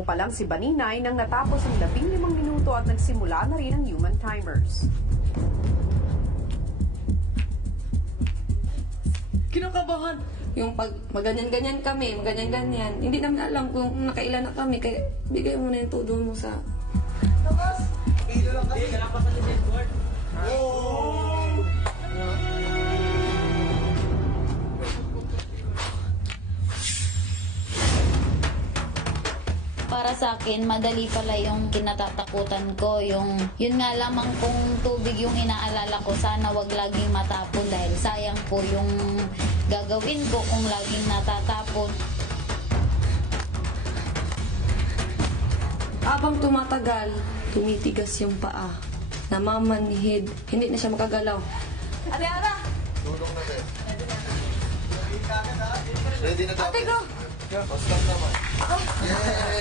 Tumakbo pa lang si Baninay nang natapos ang 15 minuto at nagsimula na rin ang human timers. Kinakabahan. Yung pag maganyan-ganyan kami, maganyan-ganyan, hindi namin alam kung nakailan na kami, kaya bigay mo na yung todo mo sa... Tapos, ilo lang kasi. Kailangan pa sa board. Para sa akin, madali pala yung kinatatakutan ko. Yun nga lamang kung tubig yung inaalala ko, sana wag laging matapon dahil sayang po yung gagawin ko kung laging natatapon. Habang tumatagal, tumitigas yung paa. Namamanhid, hindi na siya makagalaw. Ate Ara! Tulong na rin. Ready na dapat. Ate, go! Basta naman. Yay!